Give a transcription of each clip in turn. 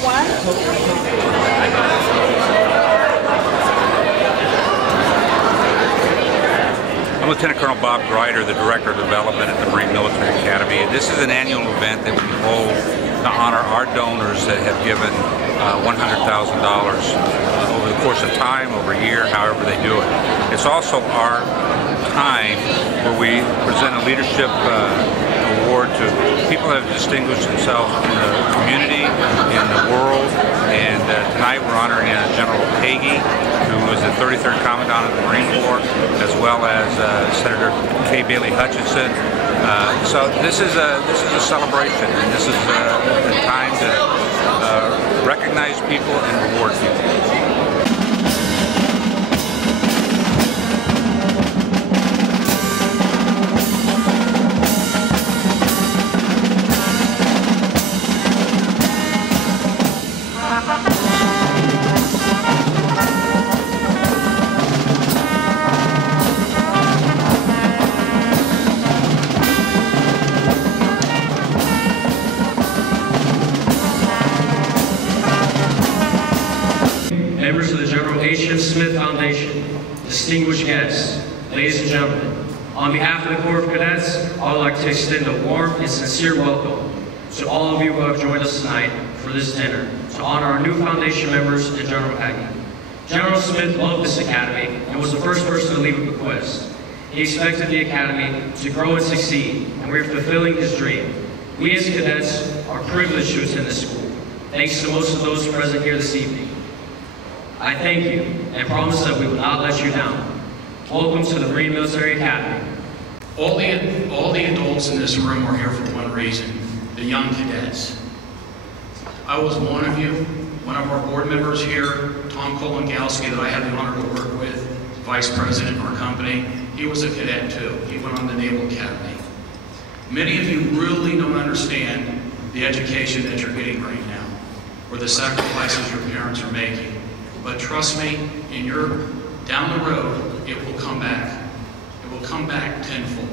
I'm Lieutenant Colonel Bob Grider, the Director of Development at the Marine Military Academy. This is an annual event that we hold to honor our donors that have given $100,000 over the course of time, over a year, however they do it. It's also our time where we present a leadership award to people that have distinguished themselves in the community, in the world, and tonight we're honoring General Hagee, who was the 33rd Commandant of the Marine Corps, as well as Senator K. Bailey Hutchinson. So this is a celebration, and this is a time to recognize people and reward people. Members of the General H.F. Smith Foundation, distinguished guests, ladies and gentlemen, on behalf of the Corps of Cadets, I would like to extend a warm and sincere welcome to all of you who have joined us tonight for this dinner to honor our new foundation members and General Hagee. General Smith loved this academy and was the first person to leave a bequest. He expected the academy to grow and succeed, and we are fulfilling his dream. We as cadets are privileged to attend this school, thanks to most of those present here this evening. I thank you and promise that we will not let you down. Welcome to the Marine Military Academy. All the adults in this room are here for one reason, the young cadets. I was one of you, one of our board members here, Tom Kolongowski, that I had the honor to work with, vice president of our company. He was a cadet too. He went on the Naval Academy. Many of you really don't understand the education that you're getting right now, or the sacrifices your parents are making. But trust me, down the road, it will come back. It will come back tenfold.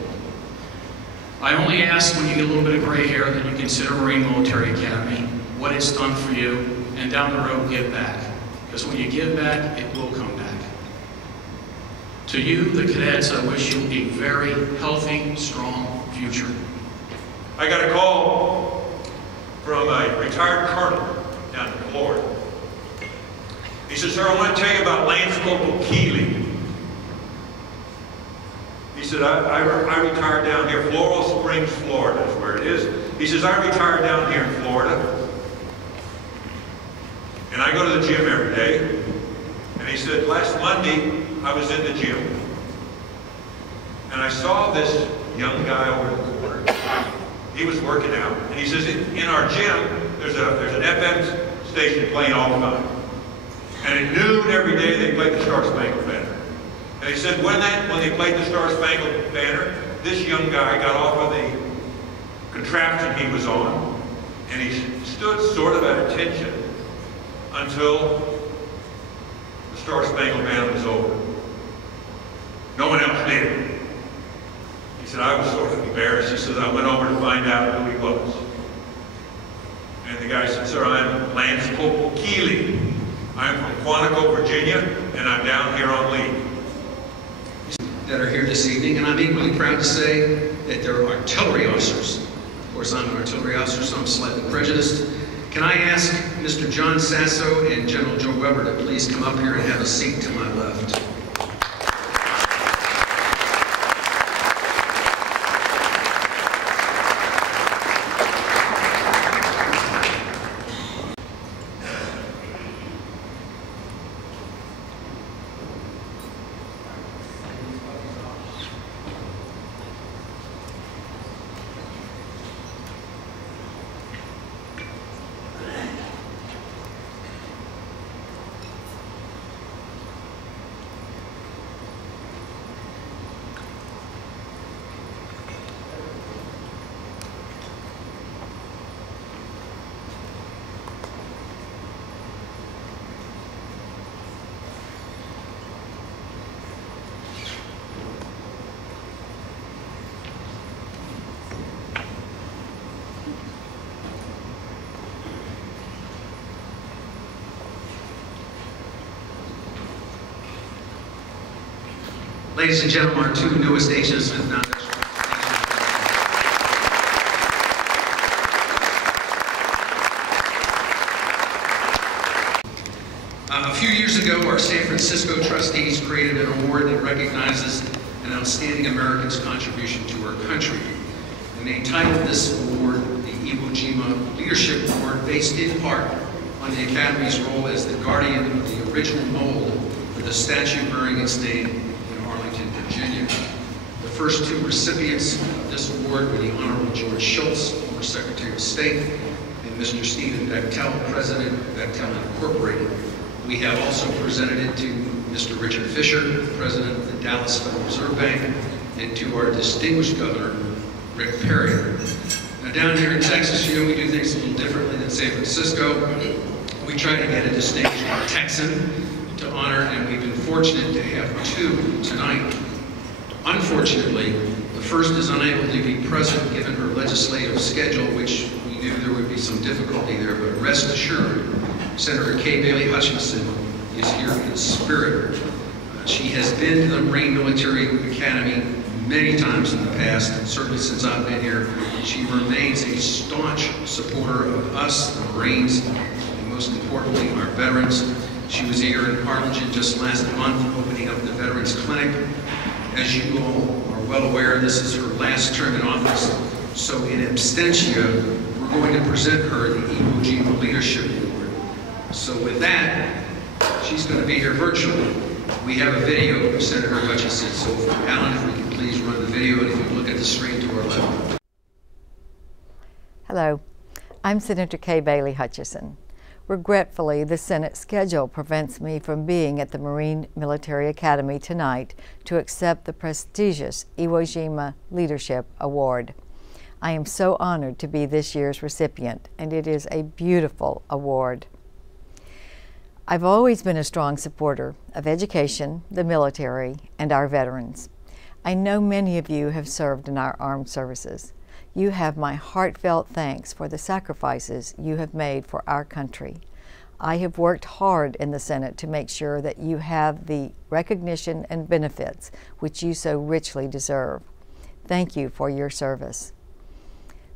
I only ask when you get a little bit of gray hair that you consider Marine Military Academy, what it's done for you, and down the road, give back. Because when you give back, it will come back. To you, the cadets, I wish you a very healthy, strong future. I got a call from a retired colonel down in Florida. He said, "Sir, I want to tell you about Lance Corporal Keeley." He said, I retired down here, Floral Springs, Florida is where it is. He says, "I retired down here in Florida, and I go to the gym every day." And he said, "Last Monday, I was in the gym, and I saw this young guy over the corner. He was working out, and he says, in our gym, there's an FM station playing all the time. And at noon every day they played the Star Spangled Banner. And he said when they played the Star Spangled Banner, this young guy got off of the contraption he was on, and he stood sort of at attention until the Star Spangled Banner was over. No one else did." He said, "I was sort of embarrassed." He said, "I went over to find out who he was." And the guy said, "Sir, I'm Lance Corporal Keeley. I'm from Quantico, Virginia, and I'm down here on leave." That are here this evening, and I'm equally proud to say that there are artillery officers. Of course, I'm an artillery officer, so I'm slightly prejudiced. Can I ask Mr. John Sasso and General Joe Weber to please come up here and have a seat to my left? Ladies and gentlemen, our two newest H.M. Smith Foundation. A few years ago, our San Francisco trustees created an award that recognizes an outstanding American's contribution to our country. And they titled this award the Iwo Jima Leadership Award, based in part on the Academy's role as the guardian of the original mold for the statue bearing its name in Arlington, Virginia. The first two recipients of this award were the Honorable George Shultz, former Secretary of State, and Mr. Stephen Bechtel, President of Bechtel Incorporated. We have also presented it to Mr. Richard Fisher, President of the Dallas Federal Reserve Bank, and to our distinguished Governor, Rick Perry. Now down here in Texas, you know, we do things a little differently than San Francisco. We try to get a distinguished Texan to honor, and we've been fortunate to have two tonight. Unfortunately, the first is unable to be present given her legislative schedule, which we knew there would be some difficulty there, but rest assured, Senator Kay Bailey Hutchinson is here in spirit. She has been to the Marine Military Academy many times in the past, and certainly since I've been here. She remains a staunch supporter of us, the Marines, and most importantly, our veterans. She was here in Arlington just last month, opening up the Veterans Clinic. As you all are well aware, this is her last term in office, so in absentia, we're going to present her the Iwo Jima Leadership Award. So with that, she's going to be here virtually. We have a video of Senator Hutchinson, so Alan, if we can please run the video, and if you look at the screen to our left. Hello, I'm Senator Kay Bailey Hutchinson. Regretfully, the Senate schedule prevents me from being at the Marine Military Academy tonight to accept the prestigious Iwo Jima Leadership Award. I am so honored to be this year's recipient, and it is a beautiful award. I've always been a strong supporter of education, the military, and our veterans. I know many of you have served in our armed services. You have my heartfelt thanks for the sacrifices you have made for our country. I have worked hard in the Senate to make sure that you have the recognition and benefits which you so richly deserve. Thank you for your service.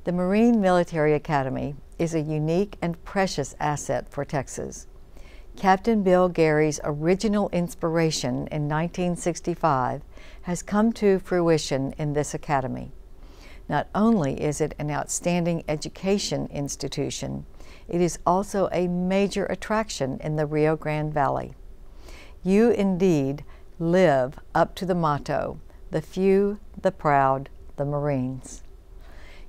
The Marine Military Academy is a unique and precious asset for Texas. Captain Bill Gary's original inspiration in 1965 has come to fruition in this academy. Not only is it an outstanding education institution, it is also a major attraction in the Rio Grande Valley. You indeed live up to the motto, the few, the proud, the Marines.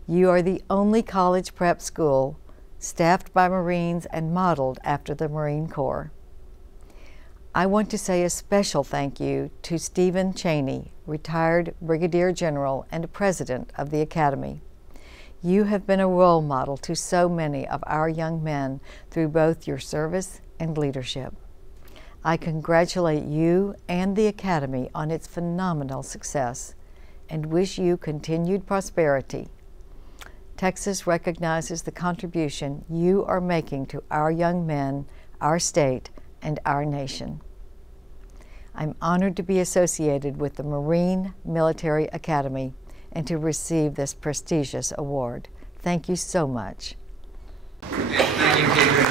You are the only college prep school staffed by Marines and modeled after the Marine Corps. I want to say a special thank you to Stephen Cheney, retired Brigadier General and President of the Academy. You have been a role model to so many of our young men through both your service and leadership. I congratulate you and the Academy on its phenomenal success and wish you continued prosperity. Texas recognizes the contribution you are making to our young men, our state, and our nation. I'm honored to be associated with the Marine Military Academy and to receive this prestigious award. Thank you so much. Thank you, David.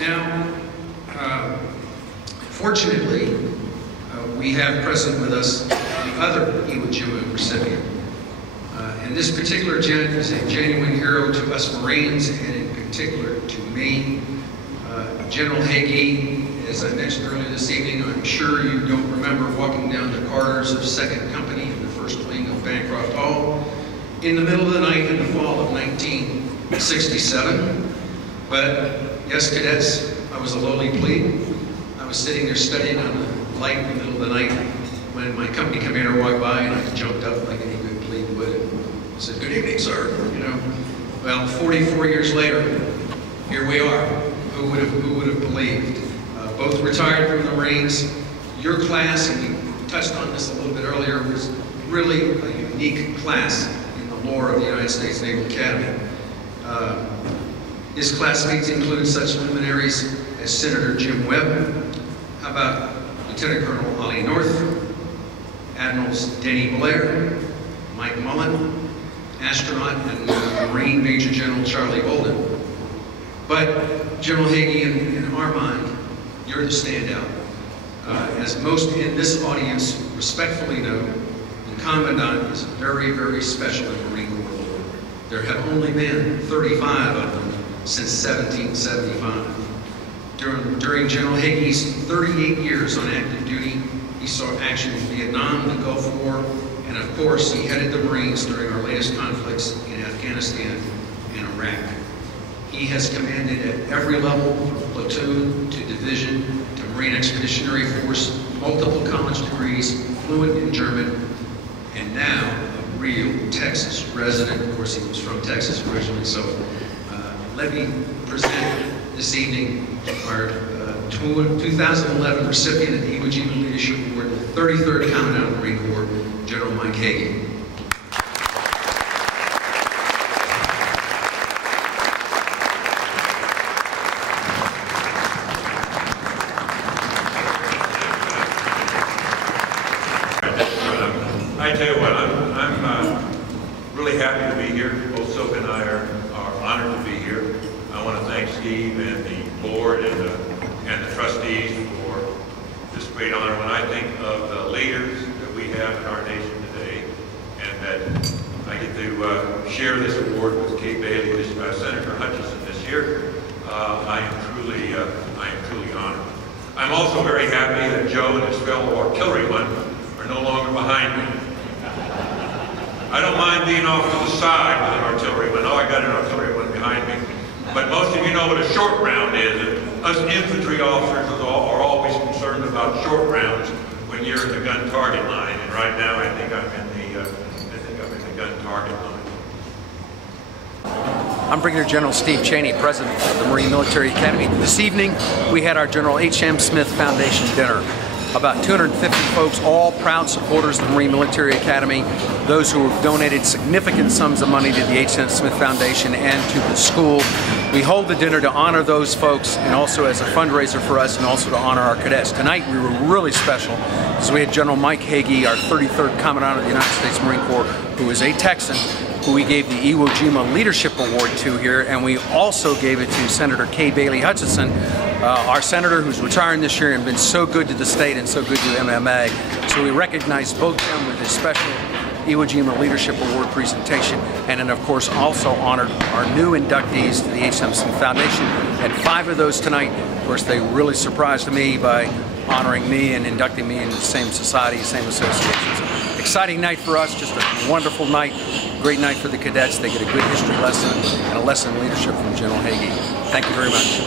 Now, fortunately, we have present with us the other Iwo Jima recipient. And this particular gent is a genuine hero to us Marines, and in particular to me. General Hagee, as I mentioned earlier this evening, I'm sure you don't remember walking down the corridors of 2nd Company in the 1st Wing of Bancroft Hall in the middle of the night in the fall of 1967. But yes, cadets, I was a lowly plebe. I was sitting there studying on the light in the middle of the night when my company commander walked by, and I jumped up like any good plebe would and said, "Good evening, sir." You know, well, 44 years later, here we are. Who would have believed? Both retired from the Marines. Your class, and we touched on this a little bit earlier, was really a unique class in the lore of the United States Naval Academy. His classmates include such luminaries as Senator Jim Webb? How about Lieutenant Colonel Ollie North, Admirals Denny Blair, Mike Mullen, astronaut and Marine Major General Charlie Bolden? But General Hagee, in our mind, you're the standout. As most in this audience respectfully know, the Commandant is very, very special in Marine Corps lore. There have only been 35 of them since 1775. During General Hagee's 38 years on active duty, he saw action in Vietnam, the Gulf War, and of course, he headed the Marines during our latest conflicts in Afghanistan and Iraq. He has commanded at every level, from platoon to division to Marine Expeditionary Force, multiple college degrees, fluent in German, and now a real Texas resident. Of course, he was from Texas originally, so let me present this evening our 2011 recipient of the Iwo Jima Leadership Award, the 33rd Commandant of the Marine Corps, General Mike Hagee. I tell you what, I'm really happy to be here. Both Soka and I are honored to be here. I want to thank Steve and the board and the trustees for this great honor. When I think of the leaders that we have in our nation today, and that I get to share this award with Kay Bailey, Senator Hutchinson this year, I am truly honored. I'm also very happy that Joe and his fellow artillerymen are no longer behind me. I don't mind being off to the side with an artilleryman. Oh, I got an artilleryman behind me. But most of you know what a short round is. Us infantry officers are always concerned about short rounds when you're in the gun target line. And right now, I think I'm in the gun target line. I'm Brigadier General Steve Cheney, President of the Marine Military Academy. This evening, we had our General H.M. Smith Foundation dinner. About 250 folks, all proud supporters of the Marine Military Academy, those who have donated significant sums of money to the H.M. Smith Foundation and to the school. We hold the dinner to honor those folks and also as a fundraiser for us and also to honor our cadets. Tonight we were really special because we had General Mike Hagee, our 33rd Commandant of the United States Marine Corps, who is a Texan, who we gave the Iwo Jima Leadership Award to here, and we also gave it to Senator Kay Bailey Hutchinson, our senator who's retiring this year and been so good to the state and so good to MMA. So we recognized both of them with this special Iwo Jima Leadership Award presentation, and then of course also honored our new inductees to the H.M. Smith Foundation. And 5 of those tonight. Of course, they really surprised me by honoring me and inducting me in the same society, same association. So, exciting night for us, just a wonderful night, great night for the cadets. They get a good history lesson and a lesson in leadership from General Hagee. Thank you very much.